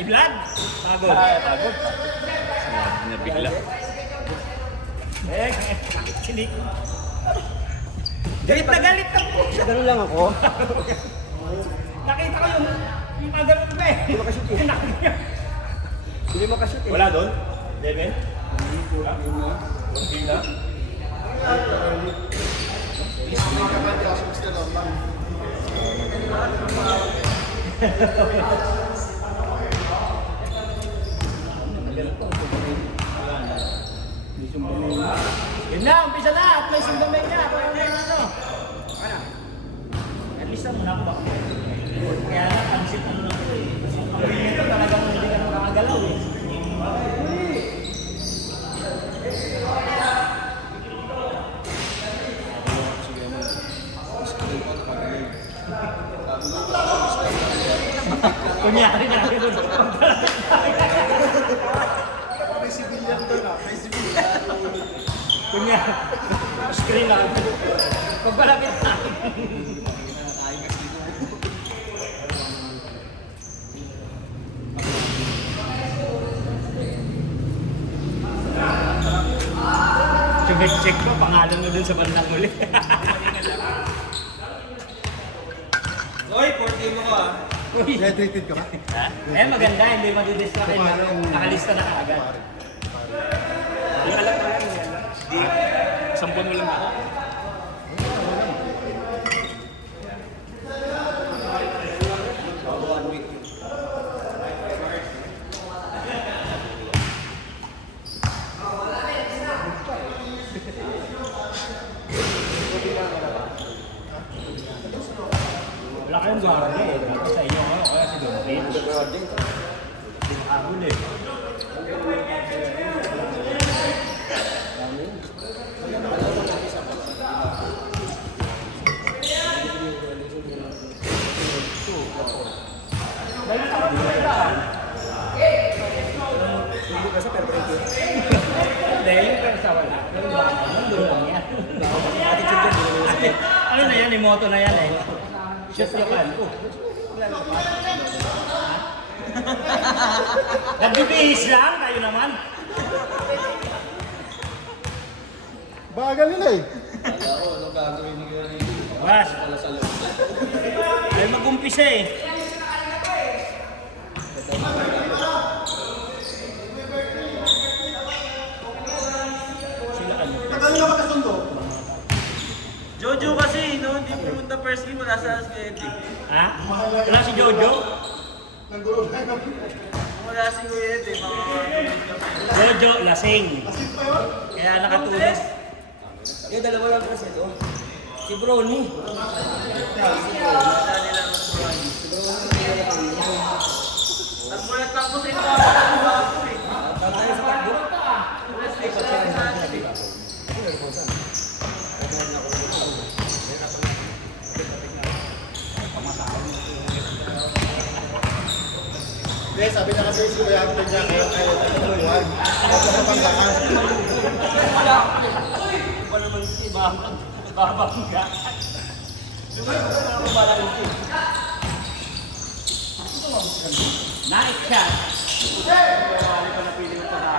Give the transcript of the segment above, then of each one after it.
Blood? Pagod. Pagod. Nabigla. Sinik. Galit na po. Ganun lang ako. Nakita ko yung pagano'n ko eh. Hindi makashoot eh. Hindi makashoot eh. Wala doon? Devin? Hindi na. Yun na, umpisa na! At may sundamay na! Parang may ano. At least na muna ako ba? Kaya na, pansit ano na ko eh. Ang nito talagang hindi ka makakagalaw eh. Kunyari na rin doon. May civilian doon ah. May civilian. Kunyari. Screen lang. Pagpalapit na. Check pa, pangalan mo dun sa bandang muli. Oy, 40 mo ko ah. Hydrated ka ba? Ha? Eh maganda, hindi madidistract kayo. Nakalista na kaagad. Yung alam mo yan, di, 10 mo lang ako. Wala kayong guardia eh. Dapat sa inyo ako, kaya si Dompin. Sinakabul eh. Dahil naman mo na lang. Hindi ka sa perfect. Hindi, yung persa wala. Pero baka nandun lang yan. Attitude yan, hindi na sakit. Ano na yan, imoto na yan eh. Shoot yung kan. Nagbibihis lang, tayo naman. Bagal nila eh. Kala ko, ano gagawin ni Gary? Bas, Wala sa loob. ay mag-umpisa eh. Sila ano? Tagal nila makasundo. Jojo kasi, no? Hindi pumunta first game, wala sa schedule. Ha? Wala si Jojo? Nagulog na yun. Wala si Kuya Ed eh, mga... Jojo, lasing. Asin pa yun? Kaya nakatulog. Eh, dalawa lang kasi ito. Si Brownie. Nagmulat-tapos ito. Tatay sa takbo. Hindi, sabi na kasi si Kuya Agpag niya, kaya tuluan. Huwag ka sa panglakas. Pa naman si Babang. Babang ka. Nice shot. Wala pa napili ko na.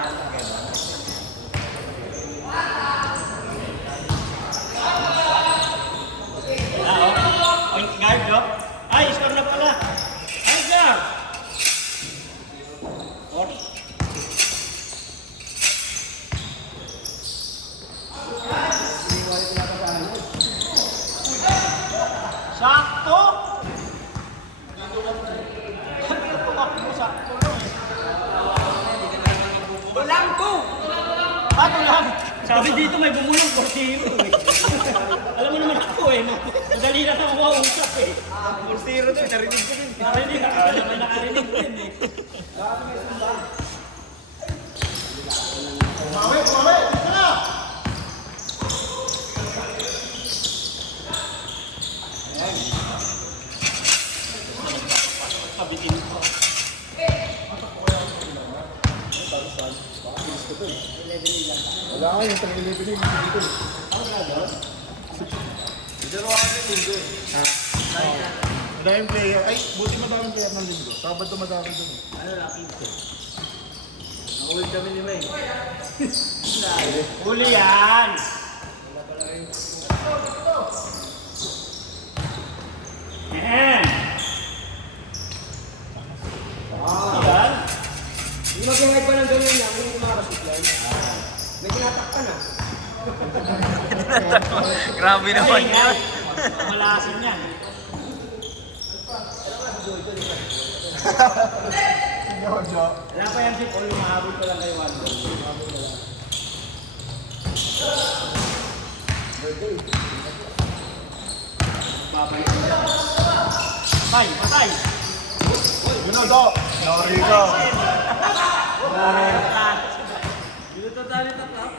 Point guard, no? Ay, score na pala. Ay, guard. Or. Sakto! Blanco! Ano lang? Sabi dito may bumulong Portiro eh. Alam mo naman ako eh. Madali na ako makausap eh. Portiro to, narinig ko din. Narinig ako. Alam mo nakarinig ko din eh. Mawe, mawe! Dito na! Pabitin ko. Wala nga yung tag-11 dito. Dito ako kasi mundo eh. Madaming player. Ay, buti madaming player ng linggo. Sabado madami dun eh. Ano nakita? Nakawin kami ni May. Huli yan! Ahem! Yan! Hindi mag-hide pa ng ganyan niya, hindi makakasupply. May tinatakpan na. Grabe naman Kasi yun. Malasin yan. Jojo. Wala pa yan si Paul, mahabol pa lang kayo. Babalik ko yan. Patay! Patay! Minuto. Norigo. Dito tatali tatap.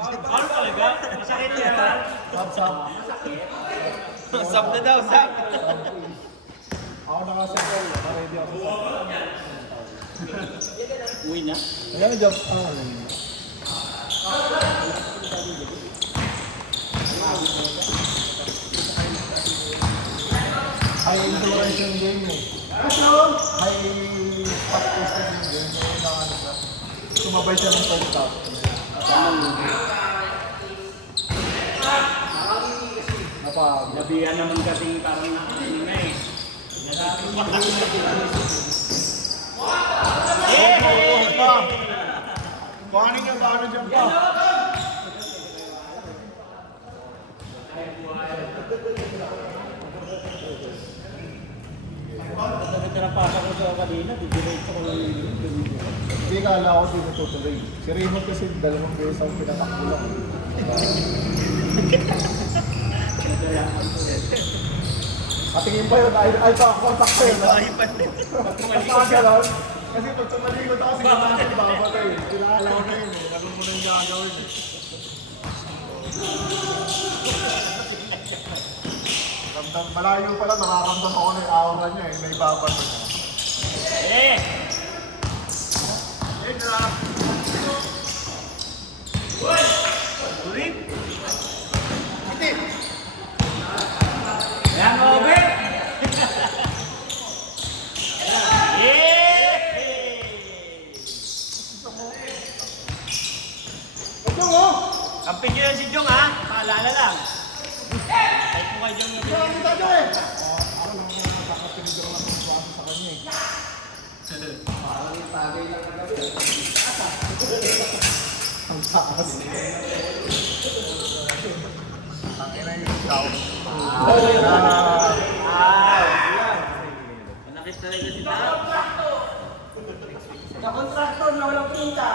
Ano talaga? Masakit yan. Sap na daw, sap. Ako nakasettle. Naka-ready ako. Uwi na. Ayan, job. High endurance yung game eh. High fast pace yung game. Sumabay siya ng first half. Nabihan naman kasi parang nakasin na eh. Paano niya paano dyan pa? Nagkarapasa ko sa kanina, didiretso ko lang yung Hindi kala ko di natutuloy. Si Raymond kasi dalawang beses ako pinatakbo lang. Patingin pa yun, ay pa, kontak pa yun. Pagkagalan, kasi pag tumalikod ako, sige naman babatay. Kinakala ko na yun eh, alam mo na yung gagawin eh. Malayo pala, nakakamdam ako na yung aura niya eh, may babato niya. Eh! Hey, drop! Ulit. Yan, Obe! Kamping nyo yan si Jong ha? Paalala lang. Ay po kay Jong yung Ako naman nakakatinigil lang ng suwaso sa kanya eh. Ang taas. Ang ina yung ikaw. Manakit talaga si Tao. Ka-contractor na walang pinta.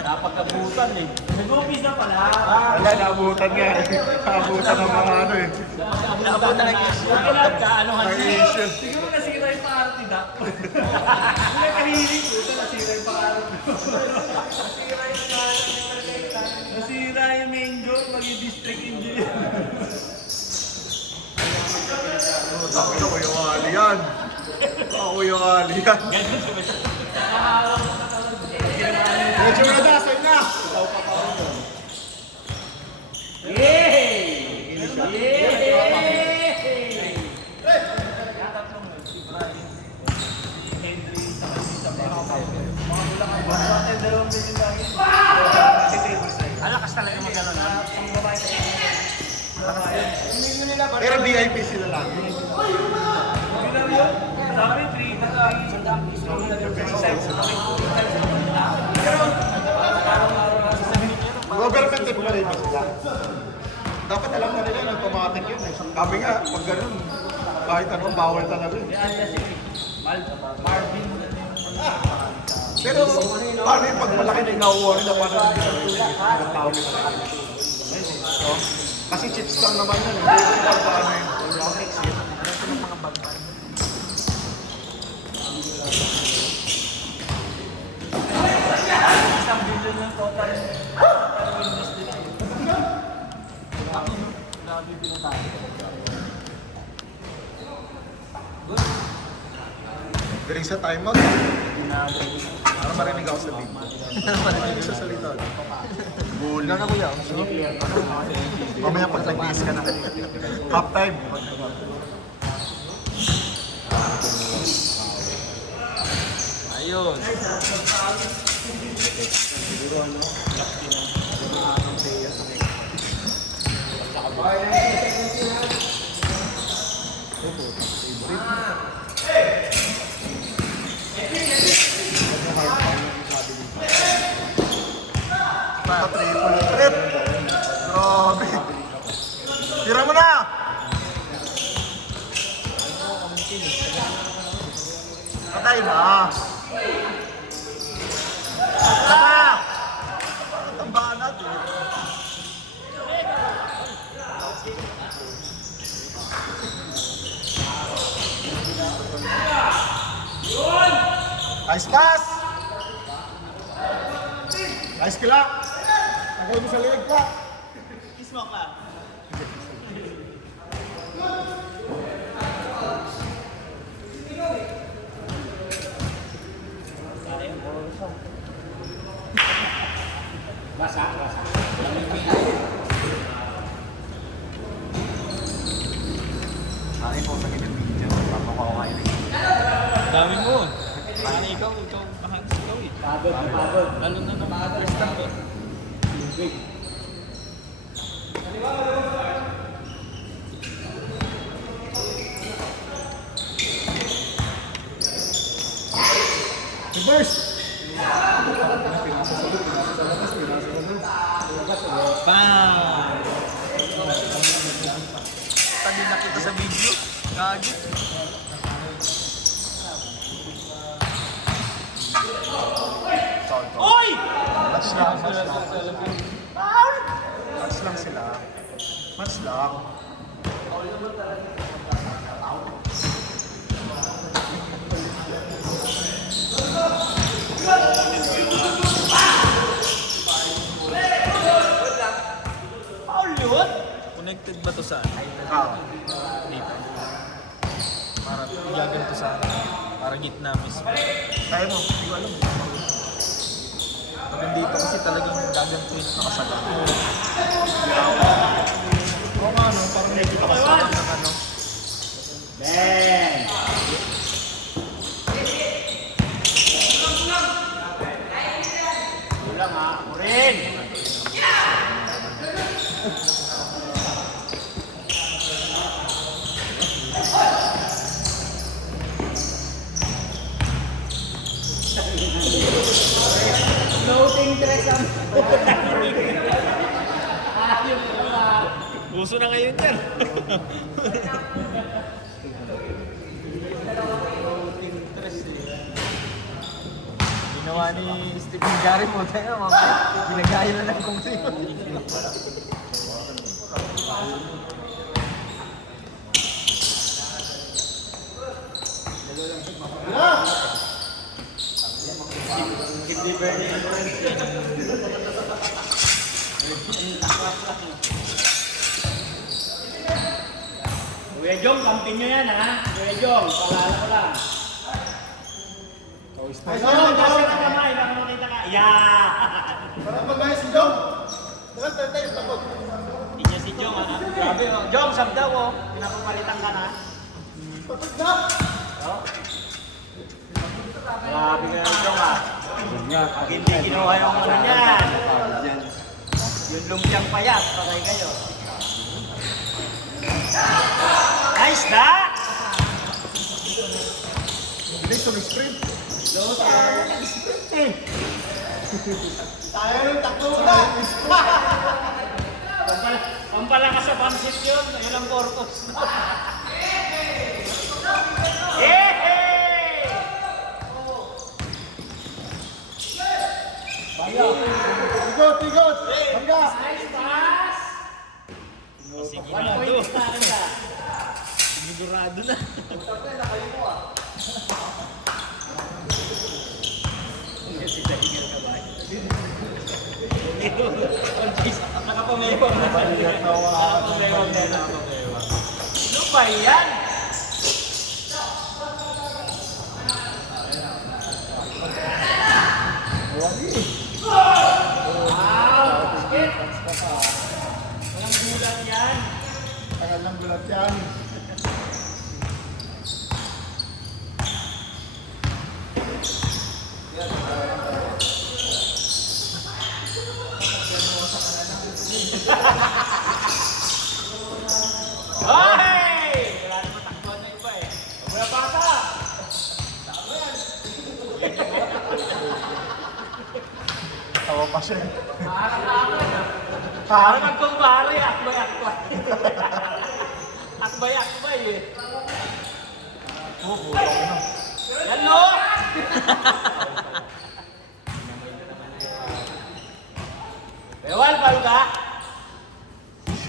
napagkabutan eh. Nag-office na pala. Wala, naabutan nga eh. Naabutan ng mga ano eh. Naabutan na issue. Kaanohan May siya. issue. Siguro nasira yung party na. Hindi kahilig ko, nasira yung party. Nasira yung main joke, maging district engineer. Sabi na, Kuya Wally yan. Kuya Wally yan. Medyo nadasay na. Yay! Yay! Alakas talaga mag-ano na. Pero VIP sila lang. Sabi, 3 na Government employee pa sila. Dapat alam na nila na automatic yun eh. Kami nga, pag ganun, kahit ano, bawal talaga eh. Pero paano yung pag malaki na inakuha nila, paano hindi sila ng tao nila? No? Kasi chips lang naman yun. Hindi ko pa paano yun. Isang billion ng total. sa timeout. Para marinig ako sa video. Marinig ko sa salita. Goal. Gano'n mo yan? Mamaya pag nag-miss ka na. Half time. Ayun. Triple trip. Grabe. Tira mo na! Patay ba? Tama! Tambahan natin. Nice pass! Nice kila! Tagay mo sa liig ka! Smoke ka. Basa. Ay po sa ganyan video. Papakuha kayo. Dami mo. Paano ikaw bahagis ikaw eh. Pagod. Lalo na naman first time eh. Reverse! Bam! Tadi nakita sa video. Kagit. Oy! Match lang sila. Match lang. Foul yun? Connected ba to sa Hindi pa. para ilagan to sa para gitna mismo. Kaya mo, hindi ko alam. Pag nandito kasi talagang gagantuin ka kasalan. Oo nga, no? Parang medyo Parang ng ano. Ben! Kulang ha, ako rin! Floating dress ang... Ayun na. Uso na ngayon yan. Ginawa ni Stephen Gary mo tayo mga binagaya na lang kung sino. Kuya Jong, kampin nyo yan ha. Kuya Jong, paalala ko lang. Jong, kasi ka kamay, baka makita ka. Yeah! Parang pag-ayos si Jom. Tagal tayo tapos. Hindi niya si Jong ha. Grabe oh. Jong, sab daw oh. Pinapapalitan ka na. Tapos na! Grabe ka na Jong ha. Pag hindi kinuha yung ano niyan. Yung lumpiang payat, patay kayo. Nice na! Bilis sumisprint. Tayo yung takbo na! Pampalakas sa pansit yun, ayun ang purpose. Yehey! Tigot, tigot! Hangga! Nice pass! Sigurado. Sigurado na. Nakapamewang na. Nakapamewang na. Ano ba yan? Walang gulat yan. Tagal ng gulat yan. Hoy! Wala na matakbuhan na iba eh. Wala bata! Tawa pa siya. Parang nagkumbari, akbay-akbay. Akbay-akbay eh. Oo, buto ko na. Yan no! Bewal, palo ka?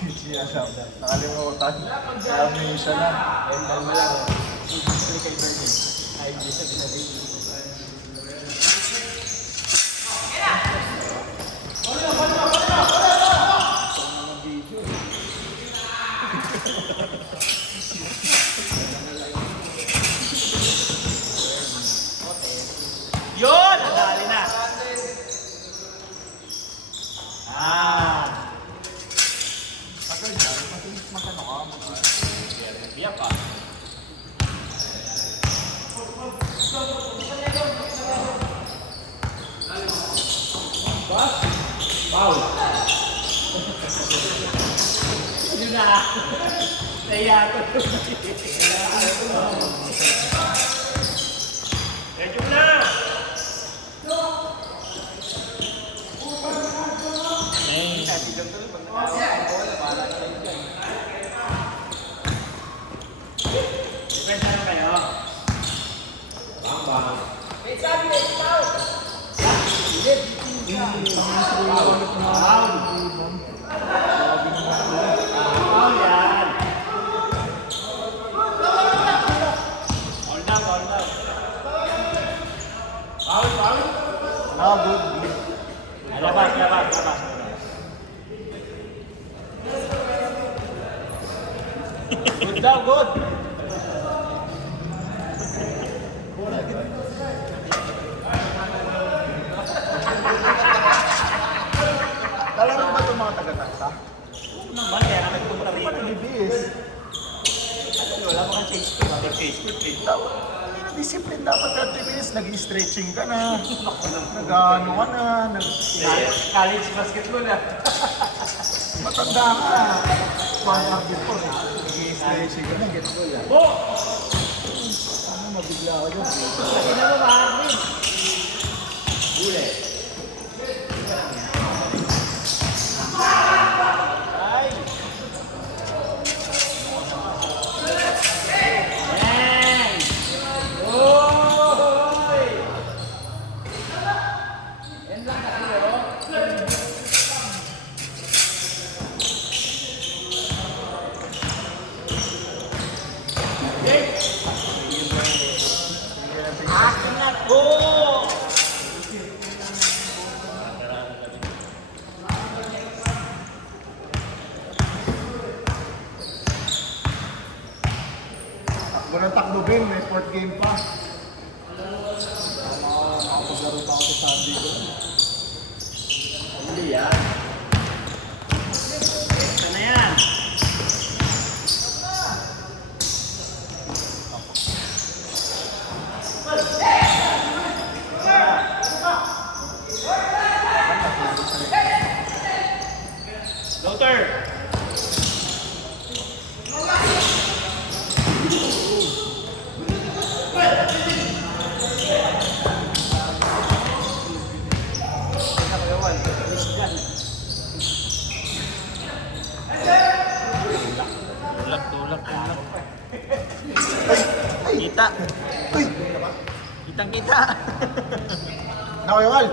Siya siya. Nakalimutan. Kaya siya na. Ayun, kalma lang. Ito kay Bernie. Ay, hindi siya binabi. Yun! Nadali na. Ah. Tagal niya. Matinis magkano ka. Biyak ka. Wow. Yun na. Naiya ko. Medyo na. Depende na kayo. Foul yan. Hold down, hold down. Foul. Ah, good. Labas, labas, labas. Good daw, good. Kalaro ba itong mga taga-taksa? Naman, kaya naman punta Ba't rito. libis? Wala pa kang change ko. May change ko, please. Discipline dapat 30 minutes. Nag-stretching ka na. Nag-ano ka na. College basketball ah. Matanda ka. One hour before. Nag-stretching ka na. Get go yan. Bo! Ano, mabigla ako dyan. Kasi na ba maaaring? Huli. Ay! Yan! Oy! Yan lang kasi oh. Akin na to! Takbo ng takbo game. May fourth game pa. Makapaglaro pa ako sa Sunday ko. Hindi yan. Ito na yan. Floater. Tulak. Kita. Uy! Kitang-kita. Nakawal!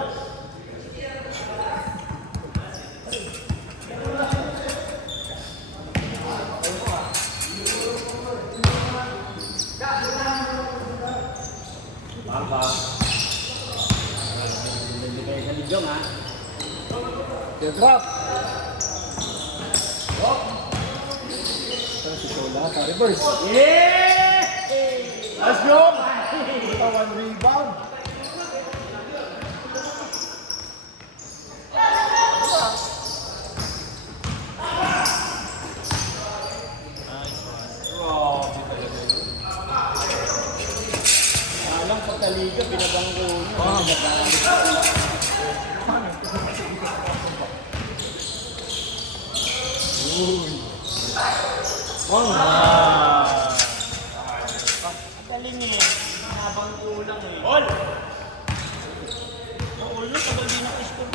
Hindi kayo sa lidyong ha. Drop! Drop! Ito si Sola sa reverse. Yeah! Let's go! One rebound. Galing eh. Habang kulang eh. All! All na, tagal din ako-score.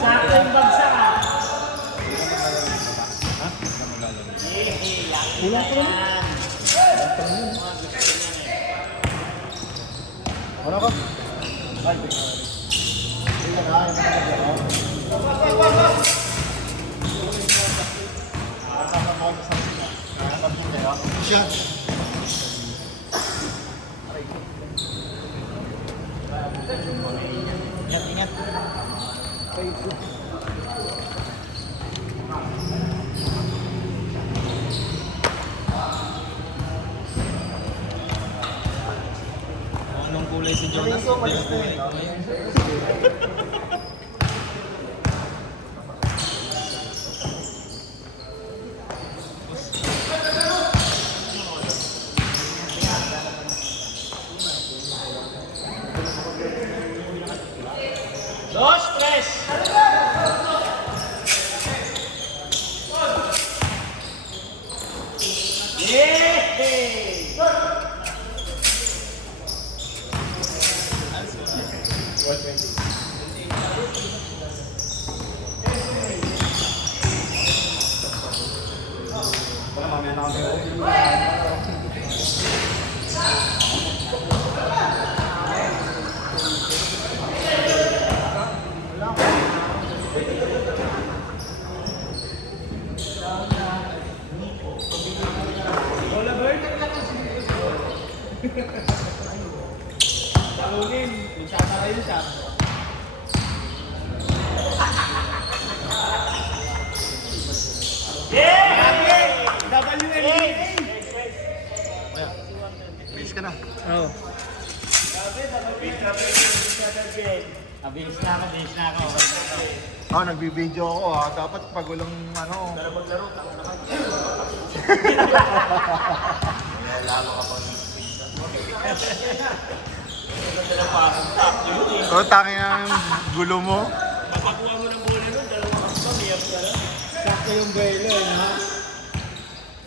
Sakto yung bagsak ah. Wala ko na. Ano ka? Siya. Ingat, ingat. Anong kulay si Jonas? Dos, tres. Yay! Talunin, minsan na rin siya. Bilis ka na. Oo. Abilis na ako. Nagbibideo ako ha. Dapat pag walang ano. Oh, tangi ang gulo mo. Mapakuha mo ng bola nun, dalawang kasta, mayroon ka lang. Sakto yung belo eh, ha?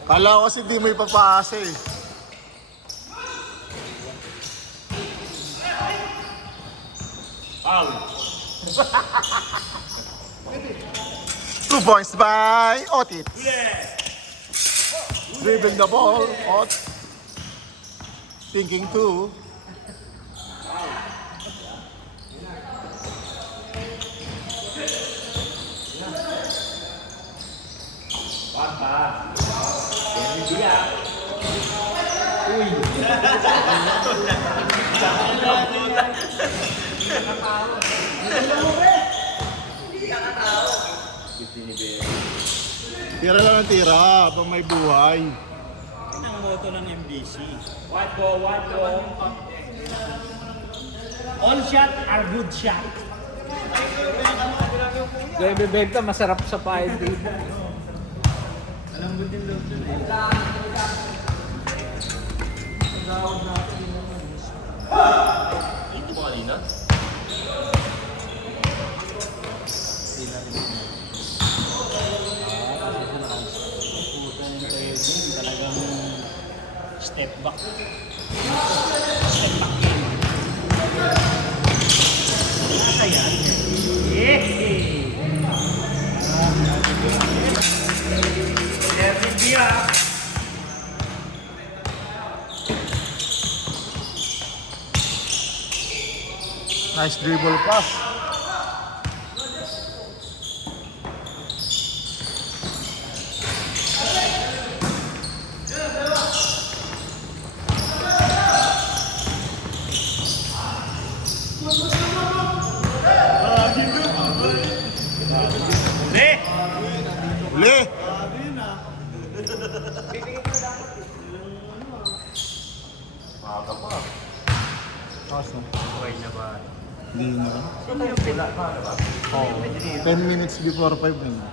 Kala ko kasi di mo ipapaasa eh. Foul. 2 points by Otit. Dribble the ball. Ot. Thinking too. Tira lang ang tira habang may buhay. Yan ang motto ng MBC. White ball, white ball. All shot are good shot. Kaya bibenta, masarap sa pain din. Talagang step back. Step back game. Asa yan? Erwin Dia. Nice dribble pass. Uli! Okay na ba? Hindi na. Oh, 10 minutes before 5 na.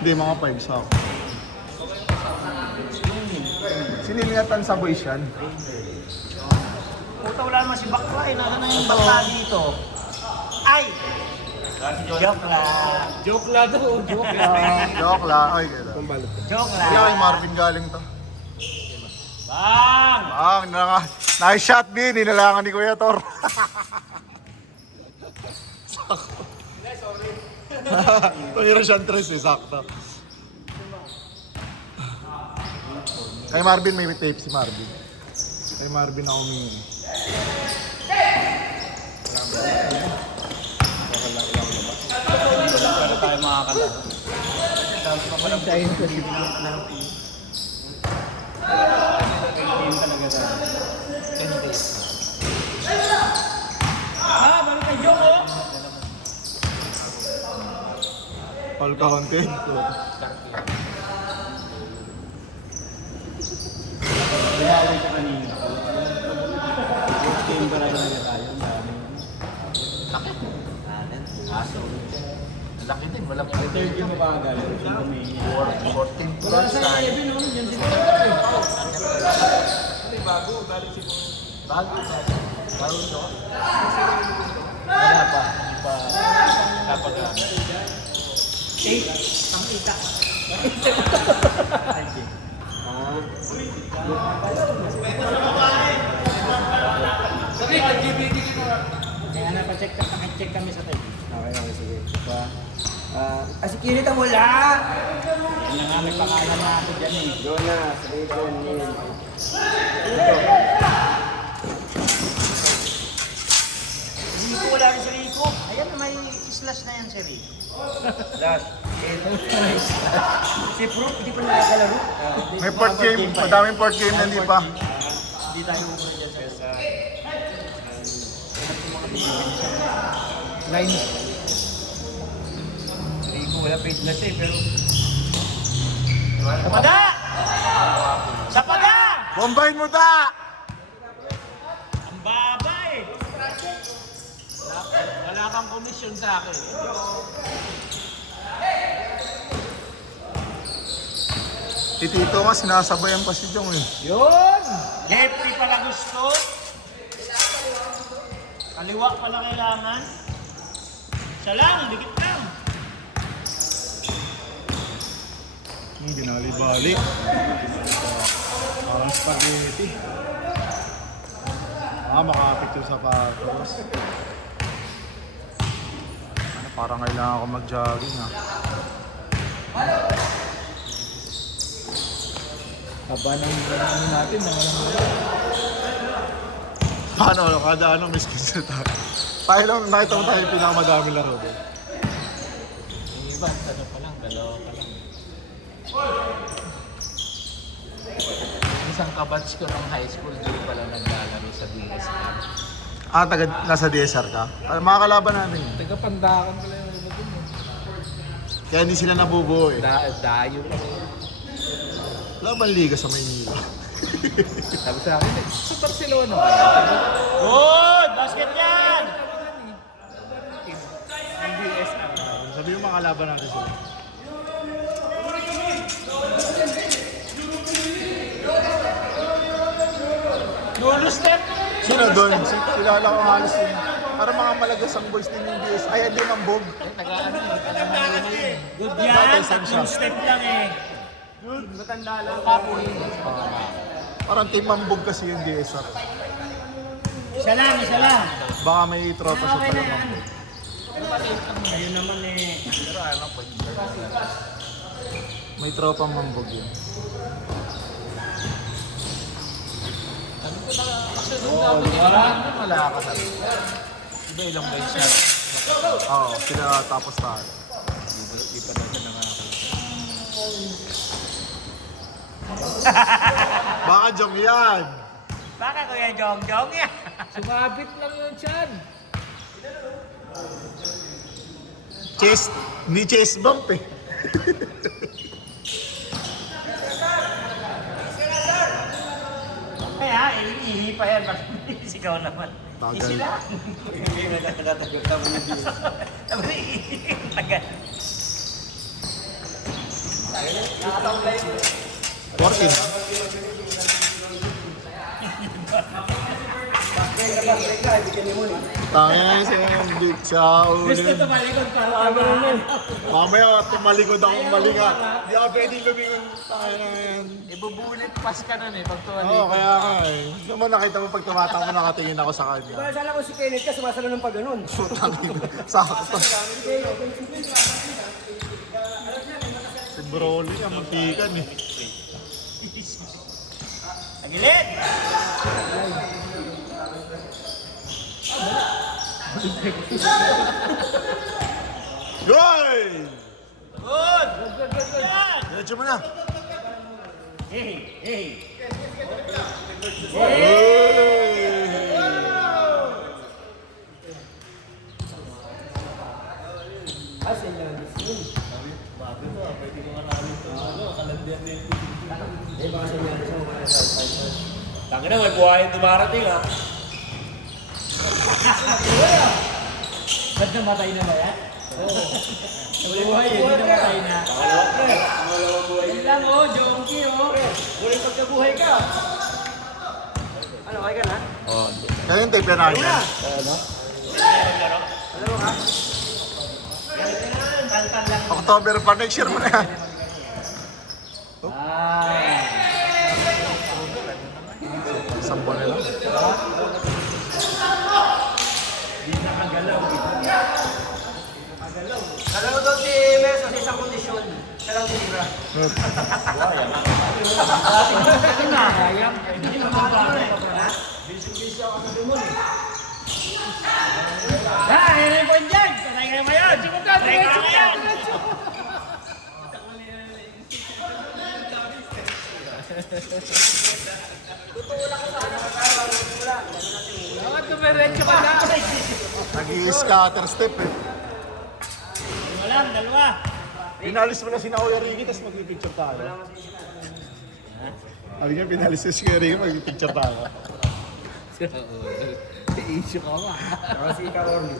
Hindi, mga 5 sa ako. Sinilingatan sa boys yan. Puta, wala naman si Bakla eh. Nasaan na yung Bakla dito? Ay! Joke lang. Joke lang to. Joke lang. Joke lang. Ay, gano'n. Pambalot. Joke Kaya kay lang. Marvin galing to. Bang! Nice shot din. Nilalangan ni Kuya Tor. Sakto. Tumira siyang tres eh. Sakto. Kay Marvin may tape si Marvin. Kay Marvin ako humingi. Para tayo makakala. Sa'yo ko. Balik kay Joke oh! All counted. Binaway ko kanina. First game pa lang na tayo. Laki din, walang Third game mo ba agad? 14 Wala plus sa tayo. Kevin, no? Diyan si Bago, no? Wala pa. Kapag Eight. Ang ita. Kaya napacheck kami sa tayo. Okay, sige. Sikirita mo lang! Yan nga may pangalan na ako dyan eh. Jonas, Raven, Neil. Rico, wala rin si Rico. Ayan, may slash na yan si Rico. Last. Si Proof, hindi pa nakakalaro. May fourth game. Madaming fourth game na hindi pa. Hindi tayo umuli dyan sa... Line. Rico, wala page na siya eh, pero... Sapada! Sapada! Bombahin mo ta! Ang baba eh. wala kang komisyon sa akin. Si Tito nga sinasabayan pa si Jong eh. Yun! Jeffrey pala gusto. Kaliwa pala kailangan. Siya lang, dikit lang. Binali-bali. Parang spaghetti. Makapicture sa patos. Parang kailangan ako mag-jogging ah. Haba ng ano natin, nangalang Paano? Kada ano, miss cancel tayo. Tayo lang, nakita mo tayo yung pinakamadami laro doon. Yung iba, ano pa lang, dalawa pa lang. Isang kabatch ko ng high school, doon pa lang naglalaro sa DSR. Nasa DSR ka? Mga kalaban namin. Taga-pandakan pala yung iba dun eh. Kaya hindi sila nabubuo eh. Dayo pa rin. Laban liga sa Maynila. Sabi sa akin, sa Barcelona. Good! Basket yan! Sabi yung mga kalaban natin sila. Lulu step! Sino doon? Kilala ko halos yun. Para mga malagasang boys din yung DS. Ay, hindi mambog. Taga-ano, taga-ano. Good Dati, yan! saan siya? Tatlong step lang eh. Matanda lang. Parang team mambog kasi yung DSR. Isa lang, isa lang. Baka may tropa siya Okay pala na yan. mambog. Ayun naman eh. Pero alam ko, May tropa mambog yun. kasi doon namin yung wala ka sabi. Iba ilang bench natin. Oo, sila tapos tayo. Di pa daw siya nangakal. Baka jong yan! Baka Kuya Jong Jong yan. Sumabit lang yun siyan. Ni chase bump eh. Kaya, ihi pa yan. Sigaw naman. Bagal. Easy lang. Hindi na nakatagot ka muna dito. Sabi, tagal. 14. Nakikita ka, hindi ka ni mo eh. Tangin siya Gusto ulit. tumalikod para tama. Mamaya tumalikod ako malinga. Hindi ako pwedeng lumingon. Tangin. Ibubulit pass ka nun eh, pag tuwali. Oo, kaya nga eh. Hindi mo nakita mo pag tumatang mo nakatingin ako sa kanya. Para sana ko si Kenneth ka, sumasalo ng pag ganun. Tangin. Sakto. Si Broly, ang mantikan eh. Tagilid! Yoy! Good! Diretso mo na. Hey, hey. Hey! Kasi yan. Tangin na, may buhayin dumarating ha. Ba't namatay na ba yan? Oo. Buhay yun, hindi namatay na. Pangalawang buhay. Yan lang oh, Jonky oh. Huling pagkabuhay ka. Ano, okay ka na? Kaya yung tape na natin. Alam mo ka? Tantan lang. October pa, next year mo na yan. Isang buwan na lang. Alam mo daw si Meso sa isang kondisyon. Siya lang tinira. Yan yung point dyan. Patay ka naman yan. Patay ka naman yan. Nag-i-scatter step eh. Walang, dalawa. Pinalis mo na si Naoya Ricky, tapos mag-picture tayo. Sabi niya, pinalis na si Kuya Ricky, mag-picture tayo. Issue ka ba? Kasi ikaw, Orly.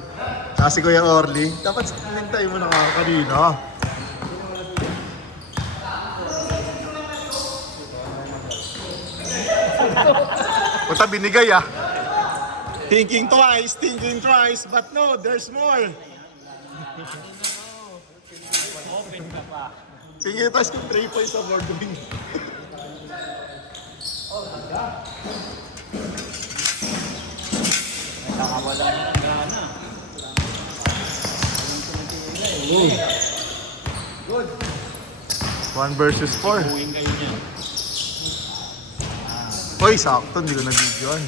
Kasi Kuya Orly, dapat hinintay mo na nga kanina. Puta, binigay ah. Thinking twice, but no, there's more. Tingin twice kung 3 points sa board win. Good. 1 versus 4. Buhin kayo niya. Uy, sakto, hindi ko na-videoan.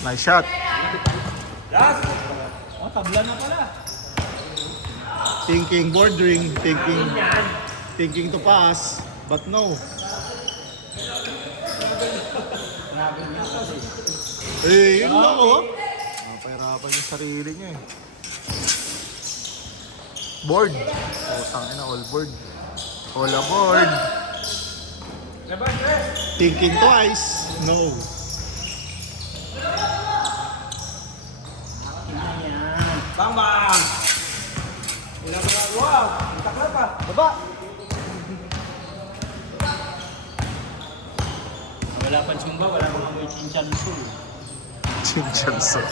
Nice shot. Oh, tabla na pala. Thinking bordering, thinking to pass, but no. Eh, yun lang oh. Napahirapan yung sarili niya eh. Board. Putang ina, all board. All aboard. Thinking twice, no. Bang bang! Ilang mga wow! Takla pa! Baba! Wala pang sumba, wala pang amoy chinchansu. Chinchanso.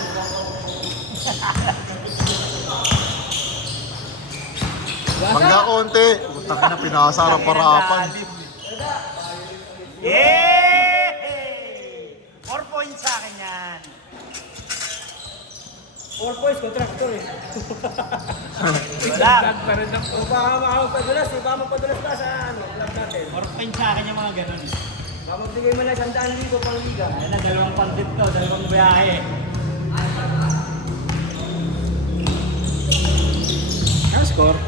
Mangga konti. Putang ina, pinakasarap parapan. Yay! 4 points sa akin yan. 4 points, contractor eh. Wala. O baka makapagpadulas eh, baka magpadulas pa sa ano, club natin. 4 points sa akin yung mga ganun. Baka magbigay mo na 100,000 pang liga. Ayun na, 2 pandit to, 2 biyahe. Ano score?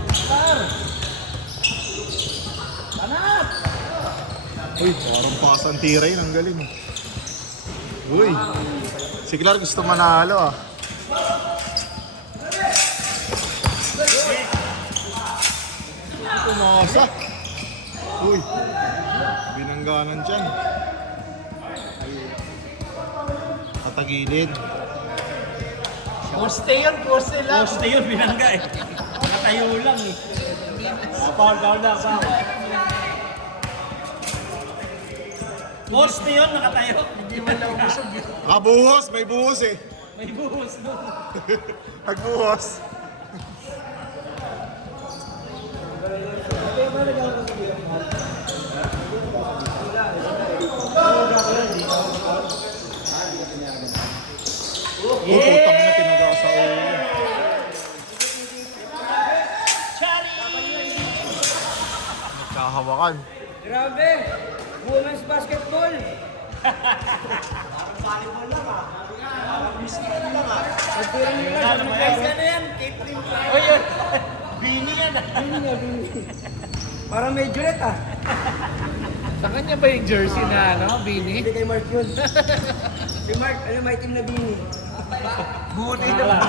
Tanap! Uy, parang pasan tiray ng galing. Uy, si Clark gusto manalo ah. Tumasa. Uy, binangganan dyan. Katagilid. Poste yun, poste lang. Poste yun, binangga eh. Nakatayo lang eh. Foul na, foul. Poste yun, nakatayo. Hindi man lang umusog yun. Ah, buhos. May buhos eh. May buhos doon. Nagbuhos. Putang na tinaga sa ulo. Nagkahawakan. Grabe! Women's basketball! Oy, yun. Bini yan. Parang may juret ah. Sa kanya ba yung jersey na ano, Bini? Hindi kay Mark yun. Si Mark, ano may team na bini. Buni na.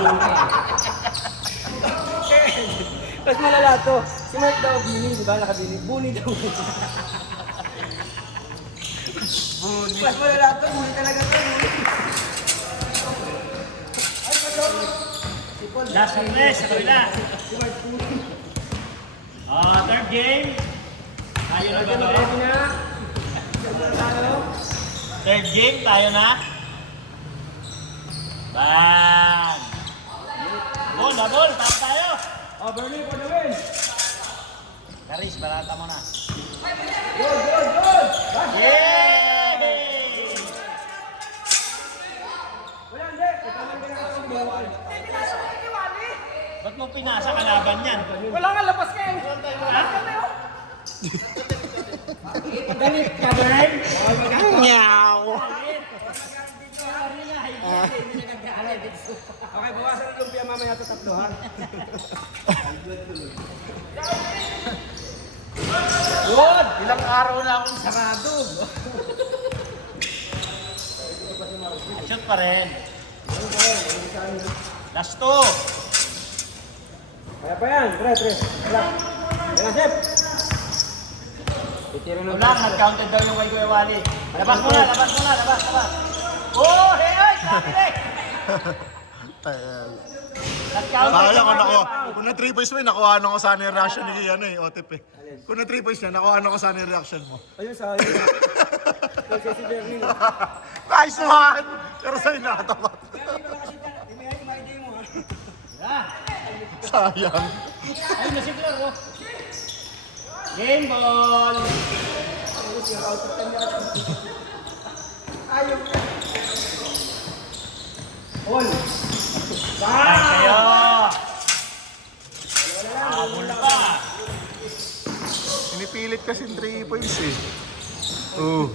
Mas malala to. Si Mark daw bini, di ba? Nakabini. Buni daw. Buni. Mas malala to. Buni talaga to. Ay, pasok. Si Paul. Last witness, sa kabila. Si Mark buni. Third game. Tayo na ba? Ready na. Tayo. Third game, tayo na. Bang! Ball, double, tap tayo. Oh, Bernie for the win. Karis, barata mo na. Good, good, good. Yay! Wala, hindi. Itaman ka na ang bawal. Ba't mo pinasa kalaban yan? Wala nga, labas kayo. Labas kayo. Galit ka, Bern. Nyaw! Okay, bawasan ang lumpia mamaya ito tatlo, ha? Good! Ilang araw na akong sarado. Shoot pa rin. Last two. Kaya pa yan, tre. Wala. Yan na, Sep. Itiro ng Ulang, nag-counted daw yung kay Kuya Wally. Labas mo na. Oh, hey, ay, sabi rin. Nag-counted Kaya yung ko kay nakuha. Kuya Wally. Kung na 3 points mo, nakuha na ko sana yung reaction ni ano eh, Otep eh. Kung na 3 points niya, nakuha na ko sana yung reaction mo. Ayun sa akin. Kasi si Bernie. Nice naman! Pero sa'yo nakatapat. May idea mo, ha? Sayang. Ay, nasiglar, oh. Game ball. Ayaw. All. Ay, kayo. Habol pa. Pinipilit kasi 3 points eh. Oh.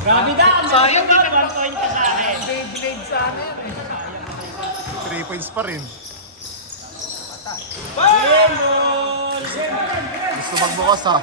Grabe ka. Sayang ka. 1 point ka sa akin. Beyblade sa amin. 3 points pa rin. Game ball. Gusto magbukas ha.